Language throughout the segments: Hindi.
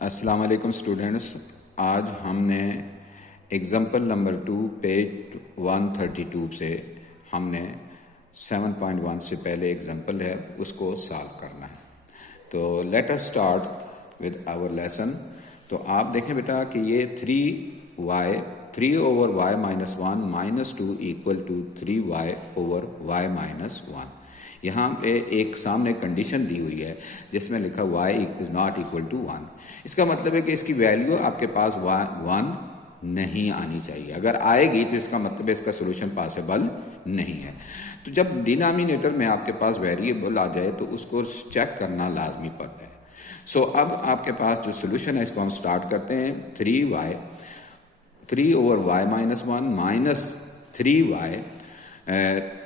अस्सलाम वालेकुम स्टूडेंट्स। आज हमने एग्जाम्पल नंबर 2 पेज 132 से हमने 7.1 से पहले एग्जाम्पल है उसको सॉल्व करना है। तो let us start with our lesson. तो आप देखें बेटा कि ये 3 over y minus 1 minus 2 equal to 3y over y minus 1। यहाँ पे एक सामने कंडीशन दी हुई है जिसमें लिखा y is not equal to 1। इसका मतलब है कि इसकी वैल्यू आपके पास 1 नहीं आनी चाहिए। अगर आएगी तो इसका मतलब है इसका सोल्यूशन पॉसिबल नहीं है। तो जब डिनोमिनेटर में आपके पास वेरिएबल आ जाए तो उसको चेक करना लाजमी पड़ता है। सो अब आपके पास जो सोल्यूशन है इसको हम स्टार्ट करते हैं। 3 over y minus 1 minus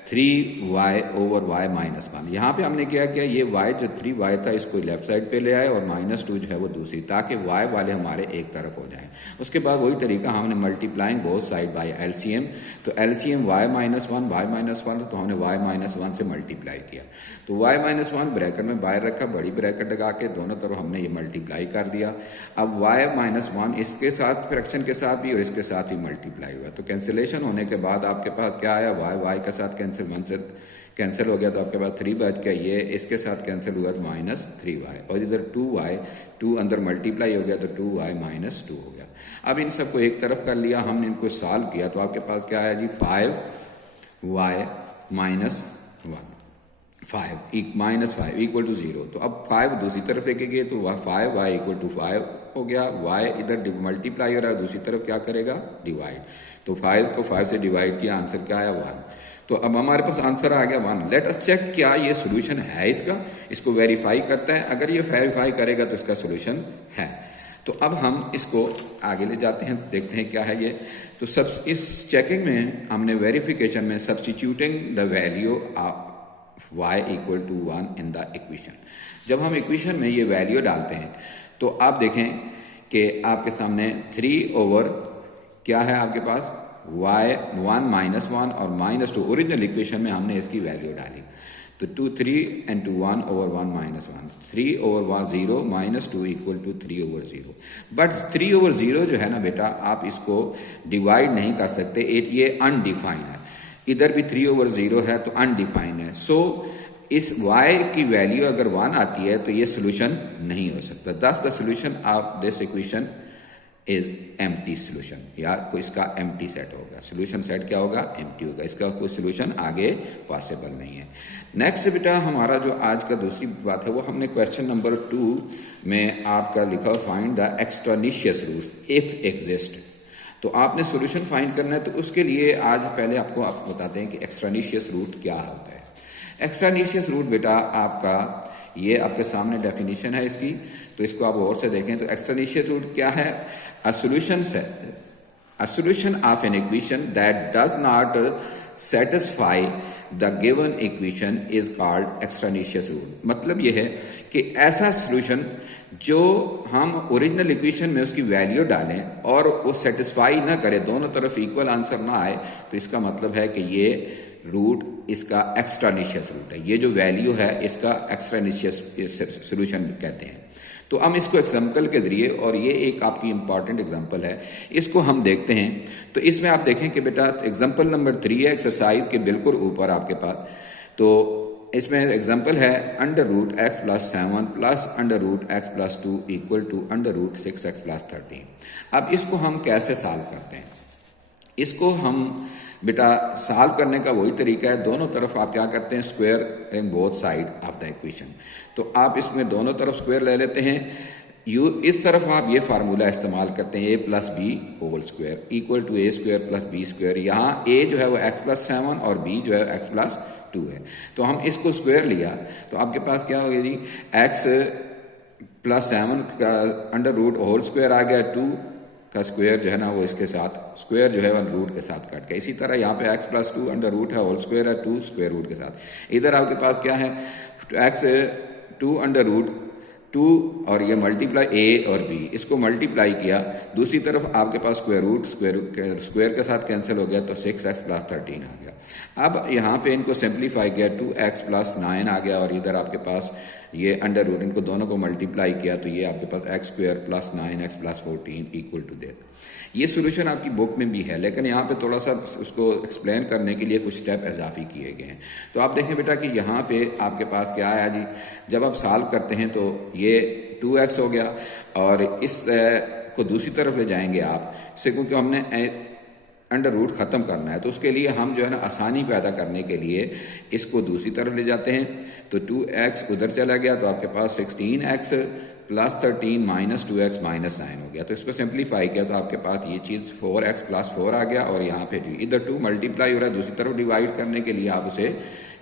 3y over y minus 1। यहाँ पे हमने क्या किया, ये y जो 3y था इसको लेफ्ट साइड पे ले आए और -2 जो है वो दूसरी, ताकि y वाले हमारे एक तरफ हो जाएं। उसके बाद वही तरीका हमने multiplying both side by LCM. तो LCM y minus 1 y minus 1, तो हमने y माइनस 1 से मल्टीप्लाई किया। तो y माइनस 1 ब्रैकेट में बाहर रखा, बड़ी ब्रैकेट लगा के दोनों तरफ हमने ये मल्टीप्लाई कर दिया। अब y माइनस 1 इसके साथ फ्रैक्शन के साथ भी और इसके साथ ही मल्टीप्लाई हुआ। तो कैंसिलेशन होने के बाद आपके पास क्या आया, y के साथ कैंसिल 1 से कैंसिल हो गया, तो आपके पास 3 बच गया। ये इसके साथ कैंसिल हुआ तो -3y, और इधर 2 अंदर मल्टीप्लाई हो गया तो 2y माइनस 2 हो गया। अब इन सबको एक तरफ कर लिया, हमने इनको सॉल्व किया तो आपके पास क्या आया जी, 5y minus 5 minus 5 equal to 0। तो अब 5 दूसरी तरफ लेके गए तो 5y इक्वल टू 5 हो गया। y इधर मल्टीप्लाई हो रहा है, दूसरी तरफ क्या करेगा, डिवाइड। तो 5 को 5 से डिवाइड किया, आंसर क्या आया 1। तो अब हमारे पास आंसर आ गया 1। लेट अस चेक क्या ये सोल्यूशन है इसका, इसको वेरीफाई करता है। अगर ये वेरीफाई करेगा तो इसका सोल्यूशन है। तो अब हम इसको आगे ले जाते हैं, देखते हैं क्या है ये। तो सब इस चेकिंग में हमने वेरिफिकेशन में substituting the value of y equal to 1 in the equation. जब हम इक्वेशन में ये वैल्यू डालते हैं तो आप देखें कि आपके सामने 3 ओवर क्या है आपके पास, y 1 माइनस 1 और -2। ओरिजिनल इक्वेशन में हमने इसकी वैल्यू डाली तो 2 3 and 1 over 1 minus 1, 3 over 1 0 -2 equal to 3 over 0। But 3 over 0 जो है ना बेटा, आप इसको डिवाइड नहीं कर सकते, ये अनडिफाइंड है। इधर भी 3 ओवर 0 है तो अनडिफाइंड है। सो इस y की वैल्यू अगर 1 आती है तो ये सोल्यूशन नहीं हो सकता। दस the solution of this equation is empty solution, या कोई इसका एम्प्टी सेट होगा। सोल्यूशन सेट क्या होगा, एम्प्टी होगा। इसका कोई सोल्यूशन आगे पॉसिबल नहीं है। नेक्स्ट बेटा हमारा जो आज का दूसरी बात है वो हमने क्वेश्चन नंबर 2 में आपका लिखा, find the extraneous root if exist. तो आपने सोल्यूशन फाइंड करना है, तो उसके लिए आज पहले आपको बताते हैं कि एक्सट्रानिशियस रूट क्या होता है। एक्सट्रानिशियस रूट बेटा आपका, ये आपके सामने डेफिनेशन है इसकी, तो इसको आप और से देखें। तो एक्सट्रानिशियस रूट क्या है, a solution of an equation that does not satisfy the given equation is called extraneous root। मतलब ये है कि ऐसा सोल्यूशन जो हम ओरिजिनल इक्वेशन में उसकी वैल्यू डालें और वो सेटिस्फाई ना करे, दोनों तरफ इक्वल आंसर ना आए, तो इसका मतलब है कि ये रूट इसका एक्स्ट्रानिशियस रूट है। ये जो वैल्यू है इसका एक्स्ट्रानिशियस सोल्यूशन कहते हैं। तो हम इसको एग्जाम्पल के जरिए, और ये एक आपकी इंपॉर्टेंट एग्जाम्पल है, इसको हम देखते हैं। तो इसमें आप देखें कि बेटा एग्जाम्पल नंबर 3 है, एक्सरसाइज के बिल्कुल ऊपर आपके पास। तो इसमें एग्जाम्पल है √x + 7 plus √x + 2 equal to √6x + 13। अब इसको हम कैसे सॉल्व करते हैं, इसको हम बेटा सॉल्व करने का वही तरीका है, दोनों तरफ आप क्या करते हैं, square in both side of the equation. तो आप इसमें दोनों तरफ स्क्वायर ले लेते हैं। इस तरफ आप ये फार्मूला इस्तेमाल करते हैं, a + b whole square equal to a² + b²। यहाँ a जो है वो x + 7 और b जो है x + 2 है। तो हम इसको स्क्वायर लिया तो आपके पास क्या हो गया जी, x + 7 का √ होल स्क्वायर आ गया, 2 का स्क्वायर जो है ना वो इसके साथ स्क्वायर जो है वो रूट के साथ कट गया। इसी तरह यहाँ पे x + 2 √ है, होल स्क्वायर है, 2 स्क्वायर रूट के साथ। इधर आपके पास क्या है, x 2 √ 2 और ये मल्टीप्लाई ए और बी, इसको मल्टीप्लाई किया, दूसरी तरफ आपके पास स्क्वायर के साथ कैंसिल हो गया तो 6x प्लस 13 आ गया। अब यहाँ पे इनको सिंप्लीफाई किया 2x प्लस 9 आ गया, और इधर आपके पास ये अंडर रूट, इनको दोनों को मल्टीप्लाई किया तो ये आपके पास x square plus 9x plus 14 equal to देता। ये सोल्यूशन आपकी बुक में भी है, लेकिन यहाँ पे थोड़ा सा उसको एक्सप्लेन करने के लिए कुछ स्टेप इजाफी किए गए हैं। तो आप देखें बेटा कि यहाँ पे आपके पास क्या आया जी, जब आप सॉल्व करते हैं तो ये 2x हो गया, और इस को दूसरी तरफ ले जाएंगे आप इससे, क्योंकि हमने अंडर रूट ख़त्म करना है, तो उसके लिए हम जो है ना आसानी पैदा करने के लिए इसको दूसरी तरफ ले जाते हैं। तो 2x उधर चला गया तो आपके पास 16x plus 13 minus 2x minus 9 हो गया। तो इसको सिंप्लीफाई किया तो आपके पास ये चीज़ 4x प्लस 4 आ गया, और यहाँ पे इधर 2 मल्टीप्लाई हो रहा है, दूसरी तरफ डिवाइड करने के लिए आप उसे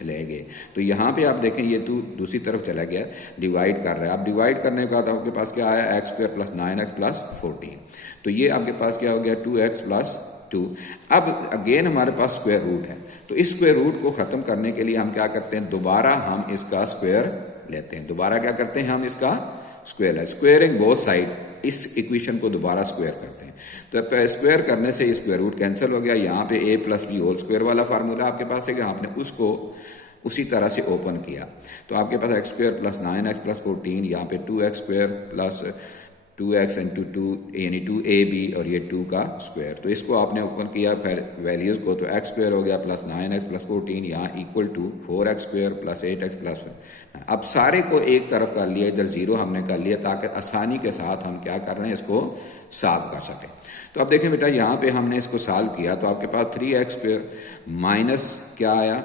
ले गए। तो यहाँ पे आप देखें ये 2 दूसरी तरफ चला गया, डिवाइड कर रहा है। अब डिवाइड करने के बाद आपके पास क्या आया, x square plus 9x plus 14। तो ये आपके पास क्या हो गया 2x प्लस 2। अब अगेन हमारे पास स्क्वायर रूट है, तो इस स्क्वायर रूट को ख़त्म करने के लिए हम क्या करते हैं, दोबारा हम इसका स्क्वायर लेते हैं। दोबारा क्या करते हैं, हम इसका स्क्वायर है, स्क्वायरिंग बोथ साइड, इस इक्वेशन को दोबारा स्क्वायर करते हैं। तो स्क्वायर करने से स्क्वायर रूट कैंसिल हो गया। यहाँ पे a plus B whole square वाला फार्मूला आपके पास है कि आपने उसको उसी तरह से ओपन किया, तो आपके पास x square plus 9x plus 14, यहाँ पे 2x square plus 2x into 2 यानी 2ab और ये 2 का स्क्वायर। तो इसको आपने ओपन किया फिर वैल्यूज़ को, तो x स्क्वायर हो गया प्लस 9x प्लस 14, यहाँ equal to 4x square plus 8x plus. अब सारे को एक तरफ कर लिया, इधर जीरो हमने कर लिया ताकि आसानी के साथ हम क्या कर रहे हैं, इसको सॉल्व कर सकें। तो अब देखें बेटा यहाँ पे हमने इसको सॉल्व किया तो आपके पास 3x स्क्वायर माइनस क्या आया,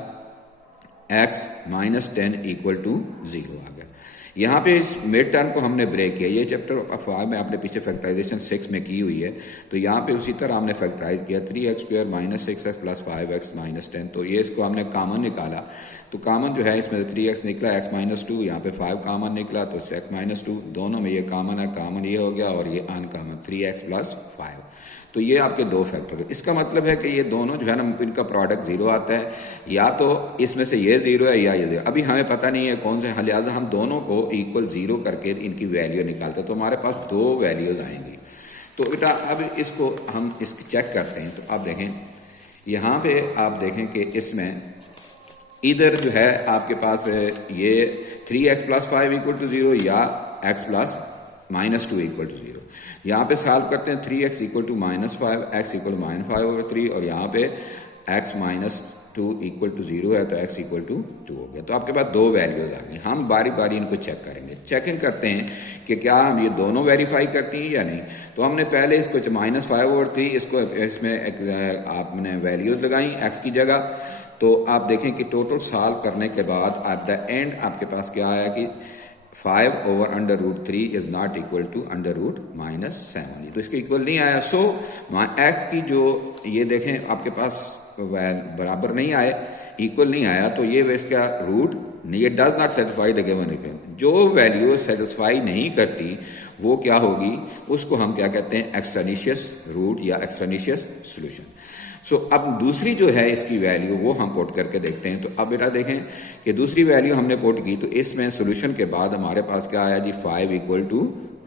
x माइनस 10 इक्वल टू 0 आ गया। यहाँ पे इस मिड टर्म को हमने ब्रेक किया, ये चैप्टर 5 में आपने पीछे फैक्टराइजेशन 6 में की हुई है, तो यहाँ पे उसी तरह हमने फैक्टराइज किया 3x square minus 6x plus 5x minus 10। तो ये इसको हमने कॉमन निकाला, तो कॉमन जो है इसमें 3x निकला, x माइनस 2, यहाँ पे 5 कॉमन निकला तो x माइनस 2, दोनों में ये कॉमन है, कॉमन ये हो गया और ये अनकॉमन 3x प्लस 5। तो ये आपके दो फैक्टर है। इसका मतलब है कि ये दोनों जो है ना इनका प्रोडक्ट जीरो आता है, या तो इसमें से ये जीरो है या ये जीरो, अभी हमें पता नहीं है कौन से, लिहाजा हम दोनों को इक्वल जीरो करके इनकी वैल्यू निकालते हैं, तो हमारे पास दो वैल्यूज आएंगी। तो बेटा अब इसको हम चेक करते हैं। तो आप देखें यहाँ पे आप देखें कि इसमें इधर जो है आपके पास ये 3x प्लस 5 इक्वल टू 0 या x plus minus 2 equal to 0। यहाँ पे सॉल्व करते हैं 3x equal to minus 5, x equal to minus 5 over 3, और यहाँ पे x माइनस 2 इक्वल टू 0 है तो x इक्वल टू 2 हो गया। तो आपके पास दो वैल्यूज आ गई। हम बारी बारी इनको चेक करेंगे, चेकिंग करते हैं कि क्या हम ये दोनों वेरीफाई करती हैं या नहीं। तो हमने पहले इसको माइनस 5 ओवर 3 इसको इसमें आपने वैल्यूज लगाई x की जगह। तो आप देखें कि टोटल सॉल्व करने के बाद एट द एंड आपके पास क्या आया कि 5 over under root 3 is not equal to under root minus 7, तो इसको इक्वल नहीं आया। सो x की जो ये देखें आपके पास बराबर नहीं आए, इक्वल नहीं आया, तो ये इसका रूट ये does not satisfy the given equation. जो वैल्यू सेटिस्फाई नहीं करती वो क्या होगी, उसको हम क्या कहते हैं, एक्सट्रानिशियस रूट या एक्सट्रानिशियस सोल्यूशन। सो अब दूसरी जो है इसकी वैल्यू वो हम पुट करके देखते हैं। तो अब बेटा देखें कि दूसरी वैल्यू हमने पुट की, तो इसमें सोल्यूशन के बाद हमारे पास क्या आया जी 5 इक्वल टू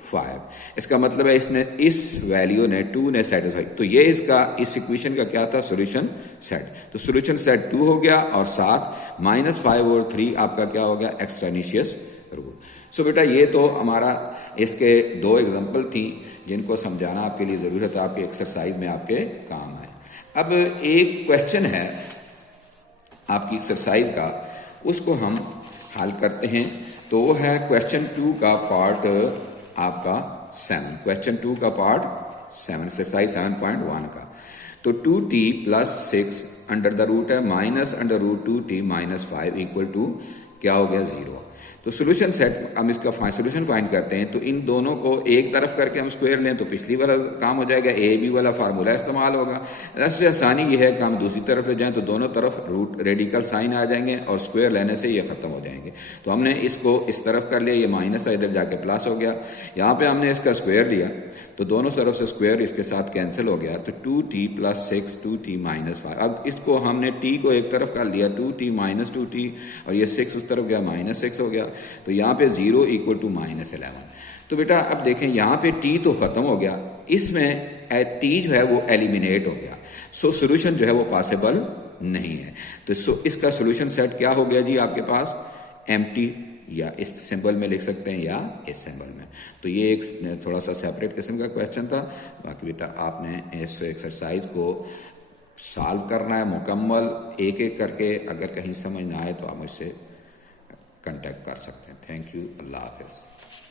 5। इसका मतलब है इसने इस वैल्यू ने 2 ने सेटिस्फाई, तो ये इसका इस इक्वेशन का क्या था, सोल्यूशन सेट। तो सोल्यूशन सेट 2 हो गया और साथ माइनस 5 ओवर 3 आपका क्या हो गया, एक्सट्रानिशियस रूट। सो बेटा ये तो हमारा इसके दो एग्जाम्पल थी जिनको समझाना आपके लिए जरूरत है, आपके एक्सरसाइज में आपके काम आए। अब एक क्वेश्चन है आपकी एक्सरसाइज का, उसको हम हल करते हैं। तो वो है क्वेश्चन 2 का पार्ट आपका 7, क्वेश्चन 2 का पार्ट 7 एक्सरसाइज 7.1 का। तो 2t plus 6 under the root है minus under root 2t minus 5 equal to क्या हो गया 0। तो सोल्यूशन सेट, हम इसका सोल्यूशन फाइंड करते हैं। तो इन दोनों को एक तरफ करके हम स्क्वायर लें तो पिछली वाला काम हो जाएगा, ए बी वाला फार्मूला इस्तेमाल होगा। ऐसे आसानी ये है कि हम दूसरी तरफ ले जाएं तो दोनों तरफ रूट रेडिकल साइन आ जाएंगे और स्क्वायर लेने से ये खत्म हो जाएंगे। तो हमने इसको इस तरफ कर लिया, ये माइनस था इधर जाके प्लस हो गया। यहाँ पे हमने इसका स्क्वायर लिया तो दोनों तरफ से स्क्वायर इसके साथ कैंसिल हो गया, तो 2t प्लस 6 2t माइनस 5। अब इसको हमने t को एक तरफ कर लिया 2t माइनस 2t और ये 6 उस तरफ गया माइनस 6 हो गया। तो यहाँ पे 0 इक्वल टू -11। तो बेटा अब देखें यहाँ पे टी तो ख़त्म हो गया, इसमें टी जो है वो एलिमिनेट हो गया, सो सोल्यूशन जो है वो पॉसिबल नहीं है। तो इसका सोल्यूशन सेट क्या हो गया जी आपके पास, एम्प्टी, या इस सिंबल में लिख सकते हैं या इस सिंबल में। तो ये एक थोड़ा सा सेपरेट किस्म का क्वेश्चन था। बाकी बेटा आपने इस एक्सरसाइज को सॉल्व करना है मुकम्मल, एक एक करके। अगर कहीं समझ ना आए तो आप मुझसे कांटेक्ट कर सकते हैं। थैंक यू, अल्लाह हाफिज़।